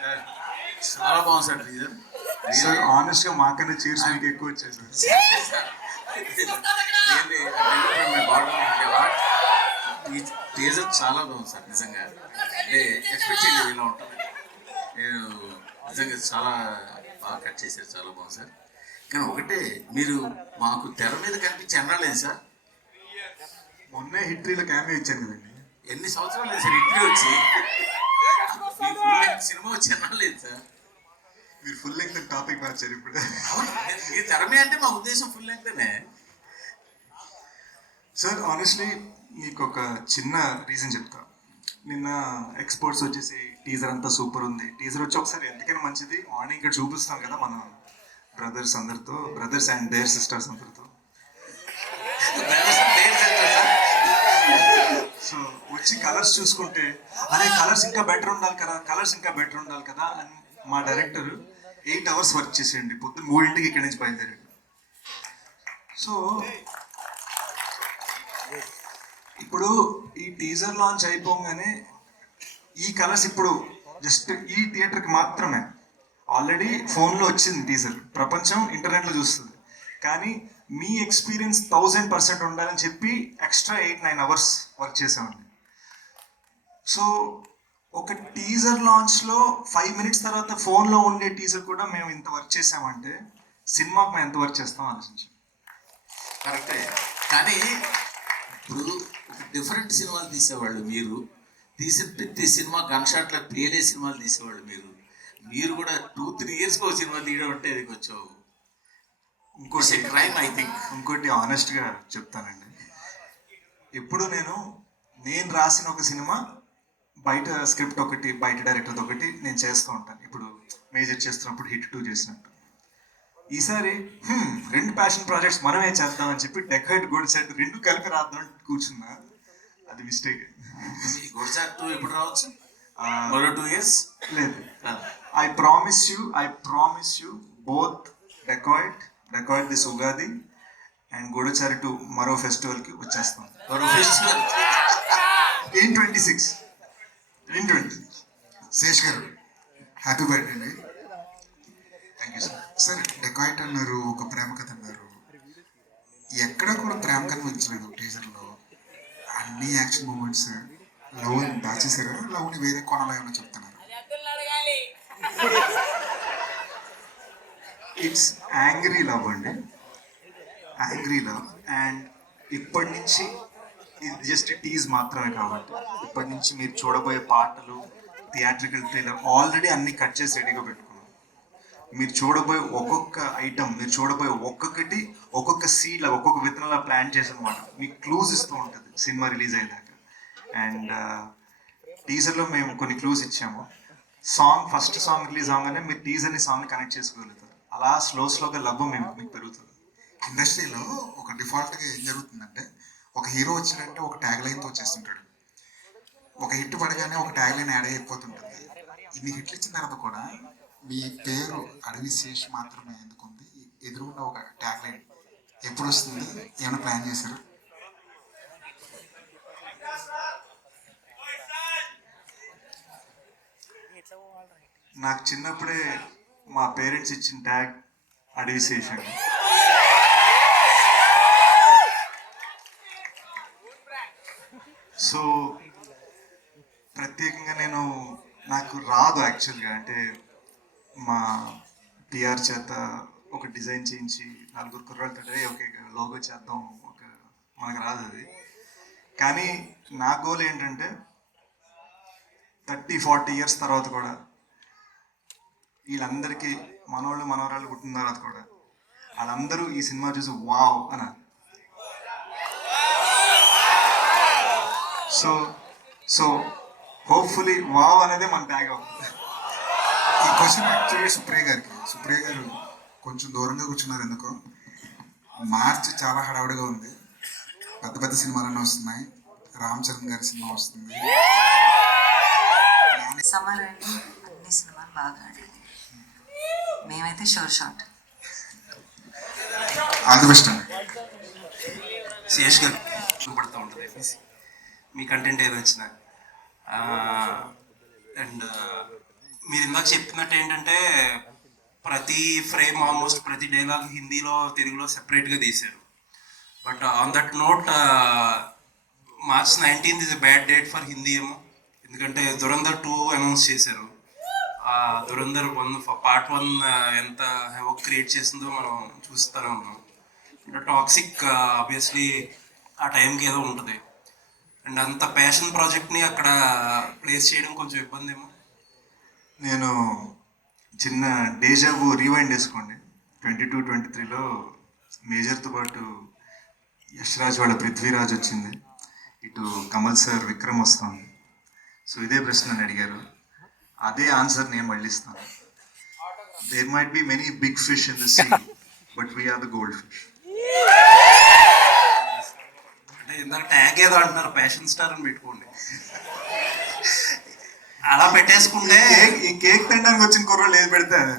చాలా బాగుంది sir teaser. Sir honest గా మాకన్నా చీర్స్ మీకు ఎక్కువ వచ్చాయి సార్. ఈ టీజర్ చాలా బాగుంది సార్ నిజంగా. అంటే ఎక్స్పెక్ట్ చేయలేదు ఇలా ఉంటుంది. నేను నిజంగా చాలా బాగా కట్ చేశారు, చాలా బాగుంది సార్. కానీ ఒకటే, మీరు మాకు తెర మీద కనిపించి ఎన్నాలేదు సార్. మొన్నే హిట్రీలో క్యామియో ఇచ్చాను కదండి. ఎన్ని సంవత్సరాలు లేదు సార్ హిట్రీ వచ్చి. సినిమా వచ్చి ఎన్నాలేదు సార్. మీరు ఫుల్ లెంగ్త్ టాపిక్ మార్చారు ఇప్పుడు. ఈ తెర మీద అంటే మా ఉద్దేశం ఫుల్ లెంగ్తేనే సార్. ఆనెస్ట్లీ మీకు ఒక చిన్న రీజన్ చెప్తా. నిన్న ఎక్స్పోర్ట్స్ వచ్చేసి టీజర్ అంతా సూపర్ ఉంది. టీజర్ వచ్చి ఒకసారి ఎందుకైనా మంచిది మార్నింగ్ ఇక్కడ చూపిస్తాం కదా మన బ్రదర్స్ అందరితో, బ్రదర్స్ అండ్ దేర్ సిస్టర్స్ అందరితో. సో వచ్చి కలర్స్ చూసుకుంటే అదే కలర్స్ ఇంకా బెటర్ ఉండాలి కదా, కలర్స్ ఇంకా బెటర్ ఉండాలి కదా అని మా డైరెక్టర్ 8 hours వర్క్ చేసేయండి. పొద్దున్న 3 ఇక్కడి నుంచి బయలుదేరాడు. సో ఇప్పుడు ఈ టీజర్ లాంచ్ అయిపోగానే ఈ కలర్స్ ఇప్పుడు జస్ట్ ఈ థియేటర్కి మాత్రమే. ఆల్రెడీ ఫోన్లో వచ్చింది టీజర్, ప్రపంచం ఇంటర్నెట్లో చూస్తుంది. కానీ మీ ఎక్స్పీరియన్స్ 1000% ఉండాలని చెప్పి ఎక్స్ట్రా 8-9 hours వర్క్ చేసామండి. సో ఒక టీజర్ లాంచ్లో 5 minutes తర్వాత ఫోన్లో ఉండే టీజర్ కూడా మేము ఇంత వర్క్ చేసామంటే సినిమాకి మేము ఎంత వర్క్ చేస్తాం ఆలోచించాం. కరెక్టే. కానీ ఇప్పుడు డిఫరెంట్ సినిమాలు తీసేవాళ్ళు మీరు, తీసిన ప్రతి సినిమా గన్ షాట్లకు పేలే సినిమాలు తీసేవాళ్ళు మీరు కూడా 2-3 yearsకి ఒక సినిమా తీయడం అంటే ఇది కొంచెం ఇంకోటి క్రైమ్. ఐ థింక్ ఇంకోటి ఆనెస్ట్గా చెప్తానండి, ఎప్పుడు నేను రాసిన ఒక సినిమా బయట స్క్రిప్ట్ ఒకటి, బయట డైరెక్టర్ ఒకటి నేను చేస్తూ ఉంటాను. ఇప్పుడు మేజర్ చేస్తున్నప్పుడు హిట్ 2 చేసినట్టు ఈసారి 2 ప్యాషన్ ప్రాజెక్ట్స్ మనమే చేద్దామని చెప్పి డెకైట్ గొడిసెట్ 2 కలిపి రాద్దాం కూర్చున్నా. అది మిస్టేక్. గొడిసెట్ 2 ఎప్పుడు రావచ్చు? మరో 2 years లేదు. I promise you both Dacoit this Ugadi and Goodachari 2 మరో ఫెస్టివల్కి వచ్చేస్తాం. మరో ఫెస్టివల్ in 26. శేష్ గారు హ్యాపీ బర్త్డే అండి. Thank you sir. Sir dacoit అన్నారు, ఒక ప్రేమ కథ అన్నారు. ఎక్కడ కూడా ప్రేమ కనిపించలేదు టీజర్లో. అన్ని యాక్షన్ మూమెంట్స్. లవ్ దాచేసారా? లవ్ని వేరే కోణంలో ఏమైనా చెప్తున్నారు? ఇట్స్ యాంగ్రీ లవ్ అండి, యాంగ్రీ లవ్. అండ్ ఇప్పటి నుంచి ఇది జస్ట్ టీజ్ మాత్రమే కాబట్టి ఇప్పటి నుంచి మీరు చూడబోయే పాటలు, థియేట్రికల్ ట్రైలర్ ఆల్రెడీ అన్ని కట్ చేసి రెడీగా పెట్టుకున్నాం. మీరు చూడబోయే ఒక్కొక్క ఐటమ్, మీరు చూడబోయే ఒక్కొక్క సీడ్లా, ఒక్కొక్క విత్తనంలా ప్లాన్ చేసి అనమాట మీకు క్లూజ్ ఇస్తూ ఉంటుంది సినిమా రిలీజ్ అయ్యేదాకా. అండ్ టీజర్లో మేము కొన్ని క్లూజ్ ఇచ్చాము. ఫస్ట్ సాంగ్ రిలీజ్ అవగానే మీరు టీజర్ని సాంగ్ కనెక్ట్ చేసుకోగలుగుతారు. అలా స్లోగా లవ్ మీకు పెరుగుతుంది. ఇండస్ట్రీలో ఒక డిఫాల్ట్గా ఏం జరుగుతుందంటే, ఒక హీరో వచ్చినంటే ఒక ట్యాగ్ లైన్తో వచ్చేస్తుంటాడు. ఒక హిట్ పడగానే ఒక ట్యాగ్ లైన్ యాడ్ అయిపోతుంటుంది. ఇన్ని హిట్లు ఇచ్చిన తర్వాత కూడా మీ పేరు అడవి శేష్ మాత్రమే ఎందుకుంది? ఎదురున్న ఒక ట్యాగ్ లైన్ ఎప్పుడు వస్తుంది? ఏమైనా ప్లాన్ చేశారు? నాకు చిన్నప్పుడే మా పేరెంట్స్ ఇచ్చిన ట్యాగ్ అడవి శేష్ అండి. సో ప్రత్యేకంగా నాకు రాదు యాక్చువల్గా. అంటే మా పిఆర్ చేత ఒక డిజైన్ చేయించి 4 కుర్రాళ్ళతో ఓకే లోగో చేద్దాం, మనకు రాదు అది. కానీ నా గోల్ ఏంటంటే 30-40 years తర్వాత కూడా వీళ్ళందరికీ మనవరాళ్ళు పుట్టిన తర్వాత కూడా వాళ్ళందరూ ఈ సినిమా చూసి వావ్ అన్నారు. సో హోప్ఫుల్లీ వావ్ అనేది మన ట్యాగ్ అవుతుంది. ఈ క్వశ్చన్ యాక్చువల్లీ సుప్రియ గారు కొంచెం దూరంగా కూర్చున్నారు ఎందుకో. మార్చి చాలా హడావుడిగా ఉంది. పెద్ద సినిమాలన్నీ వస్తున్నాయి. రామ్ చరణ్ గారి సినిమా వస్తుంది. సమ్మర్ అండి, అన్ని సినిమాలు బాగా ఆడాలి. మేమైతే షోర్ షాట్. ఆల్ ది బెస్ట్ అండి. శేష్ గారు చూపడుతూ ఉంటుంది మీ కంటెంట్ ఏది వచ్చినా. అండ్ మీరు ఇందాక చెప్పినట్టు ఏంటంటే ప్రతి ఫ్రేమ్ ఆల్మోస్ట్ ప్రతి డైలాగ్ హిందీలో తెలుగులో సెపరేట్గా తీశారు. But on that note March 19th is a bad date for Hindi ఏమో, ఎందుకంటే దురంధర్ 2 అనౌన్స్ చేశారు. దురంధర్ 1 పార్ట్ 1 ఎంత హెవోక్ క్రియేట్ చేసిందో మనం చూస్తూనే ఉన్నాం. టాక్సిక్ ఆబ్వియస్లీ ఆ టైంకి ఏదో ఉంటుంది. అండ్ అంత ప్యాషన్ ప్రాజెక్ట్ని అక్కడ ప్లేస్ చేయడం కొంచెం ఇబ్బంది ఏమో. నేను చిన్న డేజావు రీవైండ్ వేసుకోండి. 22-23లో మేజర్తో పాటు యశ్రాజ్ వాళ్ళ పృథ్వీరాజ్ వచ్చింది, ఇటు కమల్ సార్ విక్రమ్ వస్తాం. సో ఇదే ప్రశ్న నన్ను అడిగారు, అదే ఆన్సర్ నేను మళ్ళీ ఇస్తాను. There might be many big fish in the sea, but we are the goldfish. అంటే ఇందాక ట్యాగ్ ఏదో అంటున్నారు, ప్యాషన్ స్టార్ అని పెట్టుకోండి. అలా పెట్టేసుకుంటే ఈ కేక్ తినడానికి వచ్చిన కుర్రోళ్ళు ఏది పెడితే అదే.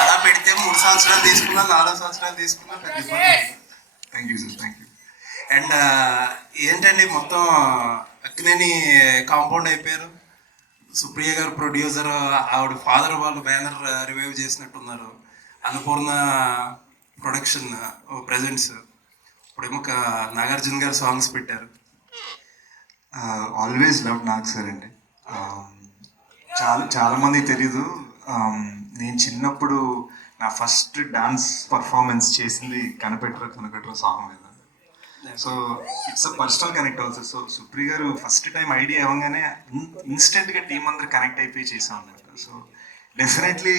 అలా పెడితే 3 సంవత్సరాలు తీసుకున్నా 4 సంవత్సరాలు తీసుకున్నా పెద్ద ఇబ్బంది. Thank you sir, thank you. And ఏంటండి మొత్తం అక్కినేని కాంపౌండ్ అయిపోయారు. సుప్రియ గారు ప్రొడ్యూసర్, ఆవిడ ఫాదర్ వాళ్ళు బ్యానర్ రివైవ్ చేసినట్టున్నారు. అన్నపూర్ణ ప్రొడక్షన్ ప్రెజెంట్స్, ఇప్పుడేమో నాగార్జున గారు సాంగ్స్ పెట్టారు. ఆల్వేస్ లవ్ నాగ్ సార్ అండి. చాలామంది తెలీదు, నేను చిన్నప్పుడు నా ఫస్ట్ డాన్స్ పర్ఫార్మెన్స్ చేసింది కనపెట్టరు సాంగ్ మీద. So it's a personal connect also. So Supri గారు ఫస్ట్ టైం ఐడియా ఇవ్వగానే ఇన్స్టెంట్గా టీం అందరూ కనెక్ట్ అయిపోయి చేసాం అనమాట. సో డెఫినెట్లీ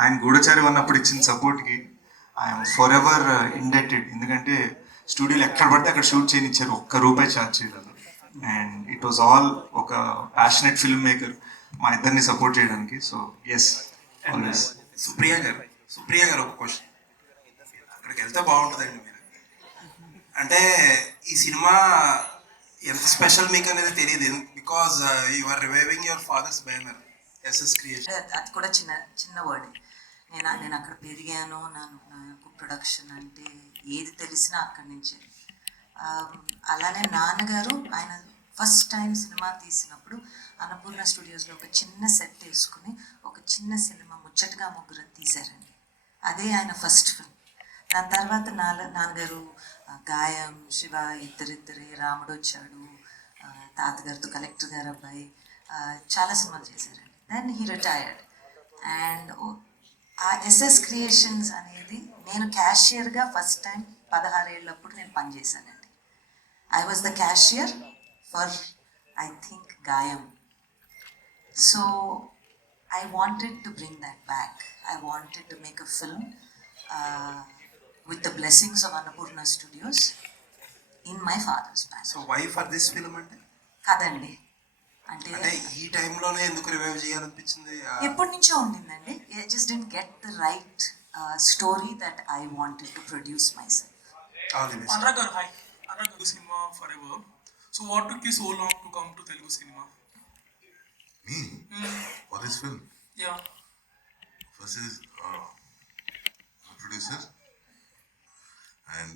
ఆయన గూఢచారి ఉన్నప్పుడు ఇచ్చిన సపోర్ట్కి ఐఎమ్ ఫర్ ఎవర్ ఇండెటెడ్. ఎందుకంటే స్టూడియోలో ఎక్కడ పడితే అక్కడ షూట్ చేయనిచ్చారు, ₹1 ఛార్జ్ చేయలేదు. అండ్ ఇట్ వాజ్ ఆల్ ఒక ప్యాషనెట్ ఫిల్మ్ మేకర్ మా ఇద్దరిని సపోర్ట్ చేయడానికి. So yes, always. సుప్రియ గారు ఒక క్వశ్చన్, అక్కడికి వెళ్తే బాగుంటుందండి మీరు. అంటే ఈ సినిమా ఎంత స్పెషల్ మీకు అనేది తెలియదు, because you are reviving your father's banner SS creation. అది కూడా చిన్న వర్డ్. నేను అక్కడ పెరిగాను. నాకు ప్రొడక్షన్ అంటే ఏది తెలిసినా అక్కడి నుంచే. అలానే నాన్నగారు ఆయన ఫస్ట్ టైం సినిమా తీసినప్పుడు అన్నపూర్ణ స్టూడియోస్లో ఒక చిన్న సెట్ వేసుకుని ఒక చిన్న సినిమా ముచ్చటగా ముగ్గురు తీశారండి. అదే ఆయన ఫస్ట్ ఫిల్మ్. దాని తర్వాత నాన్నగారు గాయం, శివ, ఇద్దరిద్దరే, రాముడు వచ్చాడు, తాతగారితో కలెక్టర్ గారు అబ్బాయి, చాలా సినిమాలు చేశారండి. Then he retired. అండ్ ఆ ఎస్ఎస్ క్రియేషన్స్ అనేది నేను క్యాషియర్గా ఫస్ట్ టైం 16 ఏళ్ళప్పుడు నేను పనిచేశానండి. I was the cashier for, I think, Gayam. So I wanted to bring that back. I wanted to make a film with the blessings of Annapurna Studios in my father's banner. So why for this film అంటే కదండి, అంటే ఈ టైంలోనే ఎందుకు revive చేయాలనిపించింది? ఎప్పటి నుంచో ఉండిందండి. I just didn't get the right story that I wanted to produce myself. All the best. Anurag garu, hi. Anurag garu, cinema forever. So what took you so long to come to Telugu cinema? Me? For this film? Yeah. First is the producer, and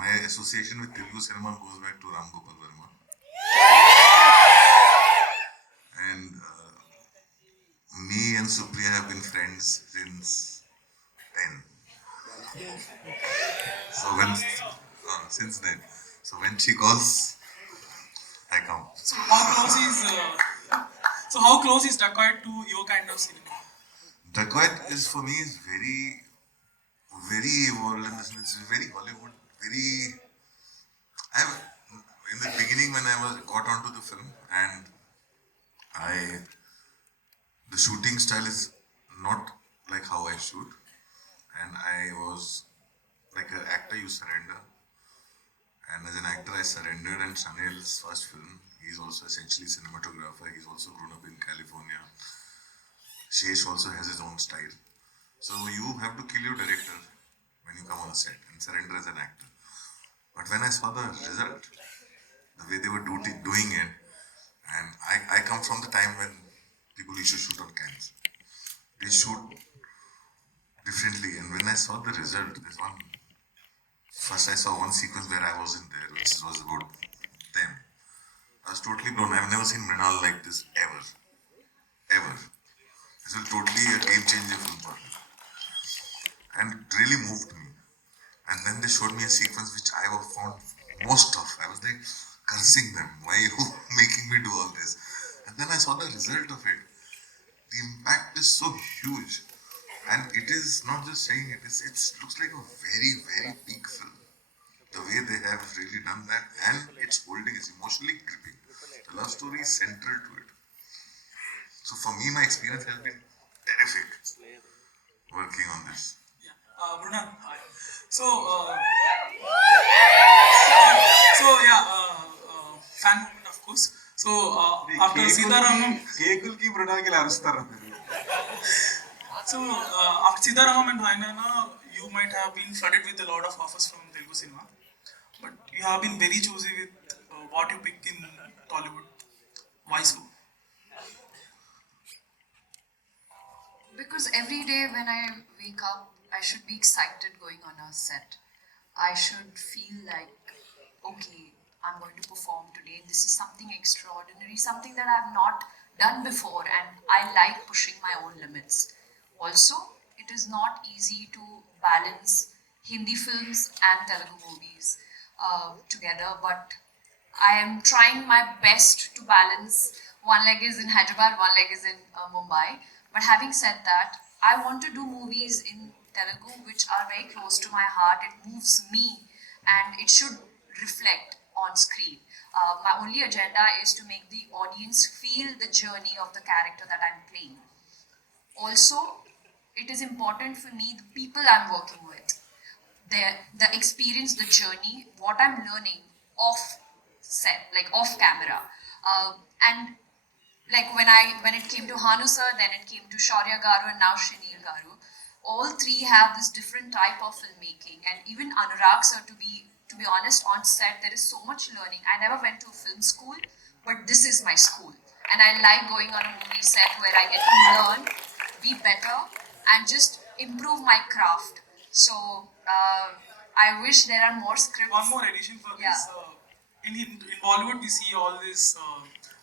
my association with Telugu cinema goes back to Ram Gopal Verma. And me and Supriya have been friends since 10. So since then. So when she calls, I come. So how close is Dacoit to your kind of cinema? Dacoit is for me is very, very evolved in the sense it's very Hollywood, very. In the beginning when I got onto the film and the shooting style is not like how I shoot, and I was like an actor, you surrender, and as an actor I surrendered. And Sanil's first film, he's also essentially cinematographer. He's also grown up in California. Shesh also has his own style. So you have to kill your director when you come on a set and surrender as an actor. But when I saw the result, the way they were doing it, and I come from the time when people used to shoot on cans. They shoot differently, and when I saw the result, first I saw one sequence where I wasn't there, which was about them. I was totally blown. I've never seen Mrinal like this ever. This was totally a game changer film for me. And it really moved me. And then they showed me a sequence which I have found most of. I was like cursing them. Why are you making me do all this? And then I saw the result of it. The impact is so huge. And it is not just saying it, it looks like a very, very big film. The way they have really done that, and it's holding, it's emotionally gripping. The love story is central to it. So for me, my experience has been terrific working on this. Yeah. Mrunal, hi. So, fan moment, of course. So, after Sitaramam, కేకులకి మృణాలకి అరుస్తారా మీరు? so after Sitaramam and Hainana, you might have been flooded with a lot of offers from Telugu cinema, but you have been very choosy with what you pick in Tollywood. Why so? Because every day when I wake up, I should be excited going on a set. I should feel like, okay, I'm going to perform today. This is something extraordinary, something that I've not done before, and I like pushing my own limits. Also, it is not easy to balance Hindi films and Telugu movies together, but I am trying my best to balance. One leg is in Hyderabad, one leg is in Mumbai. But having said that, I want to do movies in Telugu which are very close to my heart. It moves me and it should reflect on screen. My only agenda is to make the audience feel the journey of the character that I'm playing. Also, it is important for me, the people I'm working with, the experience, the journey, what I'm learning off set, like off camera. And like when it came to Hanu sir, then it came to Shaurya Garu and now Shinil Garu. All three have this different type of filmmaking, and even Anurag sir, to be honest, on set there is so much learning. I never went to a film school, but this is my school, and I like going on a movie set where I get to learn, be better, and just improve my craft. So I wish there are more scripts. One more addition for Yeah. this. In Bollywood, we see all this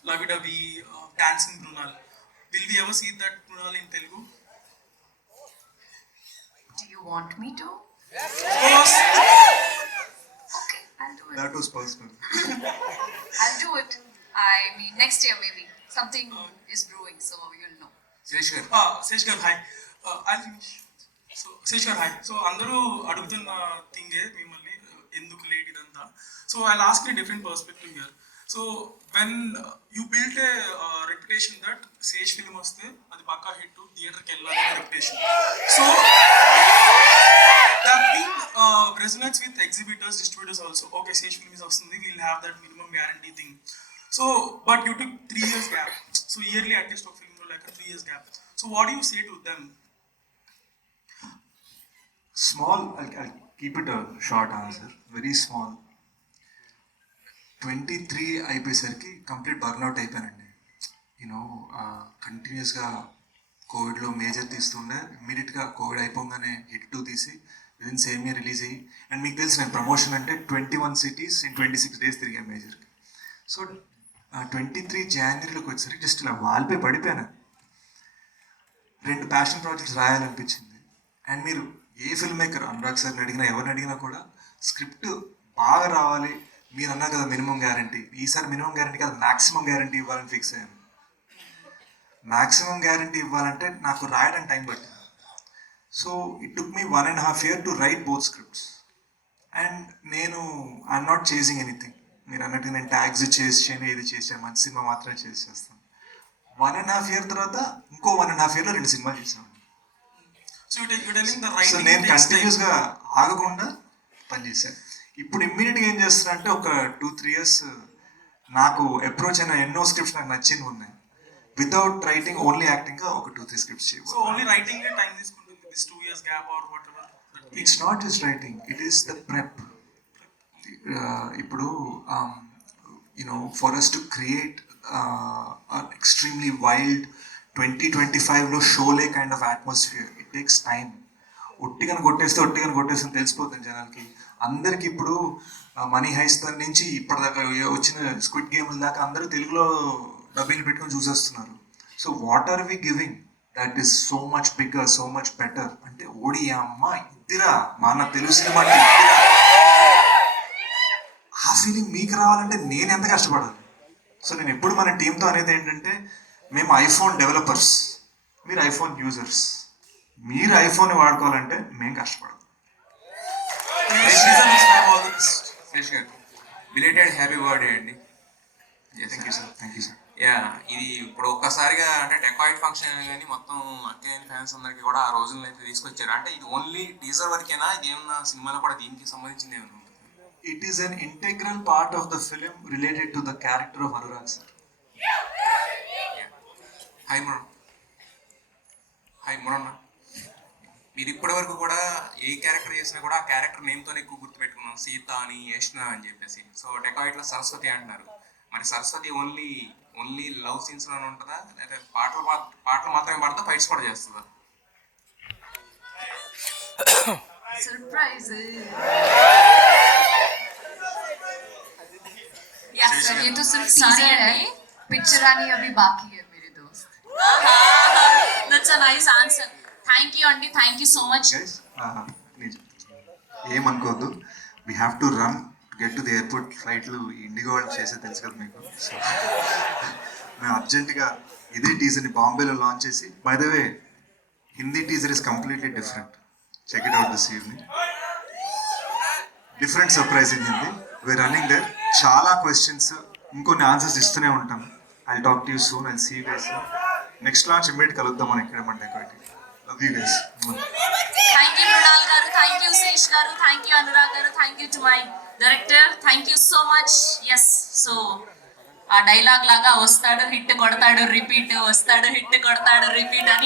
lovey-dovey dancing Brunal. Will we ever see that Brunal in Telugu? Do you want me to? Of course. Okay, I'll do it. That was personal. I'll do it. I mean, next year maybe. Something is brewing, so you'll know. Sesh గారు శేష్ గారు hi I finish so Sesh గారు hi so అందరూ అడుగుతున్న థింగే మిమ్మల్ని ఎందుకు late ఇదంతా so I lost a different perspective here so when you build a reputation that Sesh film వస్తే అది పక్కా హిట్ థియేటర్కి వెళ్ళాలి reputation so that thing resonates with exhibitors, distributors also. Okay, Sage film is వస్తుంది, we'll have that minimum guarantee thing. So, but you took 3 years gap. So yearly at least of film like a 3 years gap. So what do you say to them? Small, I'll keep it a short answer. Very small. 23 అయిపోయేసరికి complete burnout అయిపోయానండి. You know కంటిన్యూస్గా కోవిడ్లో major తీస్తుండే, ఇమ్మీడియట్గా Covid అయిపోగానే hit 2 తీసి within same year release అయ్యి, and మీకు తెలుసు నేను ప్రమోషన్ అంటే 21 cities in 26 days తిరిగాను మేజర్కి. సో 23 జనవరిలోకి వచ్చేసరికి జస్ట్ ఇలా వాల్పే పడిపోయాను. 2 ప్యాషన్ ప్రాజెక్ట్స్ రాయాలనిపించింది. అండ్ మీరు ఏ ఫిల్మ్ మేకర్ అనురాగ్ సార్ని అడిగినా ఎవరిని అడిగినా కూడా స్క్రిప్ట్ బాగా రావాలి, మీరు అన్నారు కదా మినిమం గ్యారంటీ, ఈసారి మినిమం గ్యారంటీ కాదు మ్యాక్సిమం గ్యారంటీ ఇవ్వాలని ఫిక్స్ అయ్యాను. మ్యాక్సిమం గ్యారంటీ ఇవ్వాలంటే నాకు రాయడానికి టైం పట్టింది. So it took me 1.5 years to right both scripts. And నేను ఐఎమ్ నాట్ చేసింగ్ ఎనీథింగ్. మీరు అన్నట్టు నేను ట్యాగ్స్ చేసాను, ఏది చేసాను, మంచి సినిమా మాత్రమే చేసేస్తాను. 1.5 years తర్వాత ఇంకో 1.5 yearsలో 2 సినిమాలు చేసాను. So you're telling the so writing నేను takes time. కంటిన్యూస్గా ఆగకుండా పనిచేశాను. ఇప్పుడు ఇమ్మీడియట్గా ఏం చేస్తున్నా ఒక 2-3 years నాకు అప్రోచ్ అయిన ఎన్నో స్క్రిప్ట్స్ నాకు నచ్చింది ఉన్నాయి. వితౌట్ రైటింగ్ ఓన్లీ యాక్టింగ్గా ఒక 2-3 scripts So చేయవచ్చు. only writing a time తీసుకుంటుంది this 2 years gap or whatever. It's not just writing, it is the prep. ఇప్పుడు you know for us to create extremely wild 2025లో Sholay kind of atmosphere, it takes time. ఒట్టిగా కొట్టేస్తే తెలిసిపోతుంది జనాలకి. అందరికి ఇప్పుడు మనీ హైస్తన్ నుంచి ఇప్పటిదాకా వచ్చిన స్క్విడ్ గేమ్ల దాకా అందరూ తెలుగులో డబ్బింగ్ పెట్టుకొని చూసేస్తున్నారు. So what are we giving? That is so much bigger, so much better. అంటే ఓడి అమ్మ ఇద్దిరా మన తెలుగు సినిమా అంటే ఇద్దిరా. ఆ ఫీలింగ్ మీకు రావాలంటే నేను ఎంత కష్టపడాలి. సో నేను ఎప్పుడు మన టీంతో అనేది ఏంటంటే, మేము ఐఫోన్ డెవలపర్స్, మీరు ఐఫోన్ యూజర్స్. మీరు ఐఫోన్ వాడుకోవాలంటే మేము కష్టపడాలి. శేష్ గారు బిలేటెడ్ హ్యాపీ బర్త్డే అండి. Thank you sir, thank you sir. Yeah, ఇది ఇప్పుడు ఒక్కసారిగా అంటే డెకాయిడ్ ఫంక్షన్ కానీ మొత్తం అక్కయ్య ఫ్యాన్స్ అందరికి కూడా ఆ రోజుల్లో అయితే తీసుకొచ్చారు. అంటే ఇది ఓన్లీ టీజర్ వరకేనా, ఇది ఏమన్నా సినిమాలో కూడా దీనికి సంబంధించింది ఏమన్నా? It is an integral part of the film related to the character of Anurag sir. Hi మురన్న, మీరు ఇప్పటి వరకు కూడా ఏ క్యారెక్టర్ చేసినా కూడా ఆ క్యారెక్టర్ నేమ్తోనే ఎక్కువ గుర్తుపెట్టుకున్నాం, సీత అని, యష్ణ అని చెప్పేసి. సో డెకాయిట్లో సరస్వతి అంటున్నారు, మరి సరస్వతి ఓన్లీ లవ్ సీన్స్ లోనే ఉంటుందా, లేదా పాటలు మాత్రమే పాడతా, ఫైట్స్ కూడా చేస్తుందా? सरप्राइज. या सर, ये तो सिर्फ टीजर है, पिक्चर आनी अभी बाकी है मेरे दोस्त. That's a nice answer. Thank you Andy, thank you so much. Guys, ఏమనుకోవద్దు, we have to run get to the airport. ఫ్లైట్లు ఇండిగో వాళ్ళు చేసే తెలుసు కదా మీకు. సో మేము అర్జెంటుగా ఇదే టీజర్ని బాంబేలో లాంచ్ చేసి, by the way Hindi teaser is completely different. Check it out this evening. Different surprise in Hindi. We are running there. చాలా క్వశ్చన్స్, ఇంకొన్ని ఆన్సర్స్ ఇస్తూనే ఉంటాను. I talk to you soon, I see you guys. Next launch immediate కలుద్దాం మనం ఇక్కడ మన Dacoit. Love you guys. Thank you Mrunal garu, thank you Sesh garu, thank you Anurag garu, thank you to my director, thank you so much. Yes, so ఆ dialogue లాగా వస్తాడు hit కొడతాడు repeat, వస్తాడు hit కొడతాడు repeat అని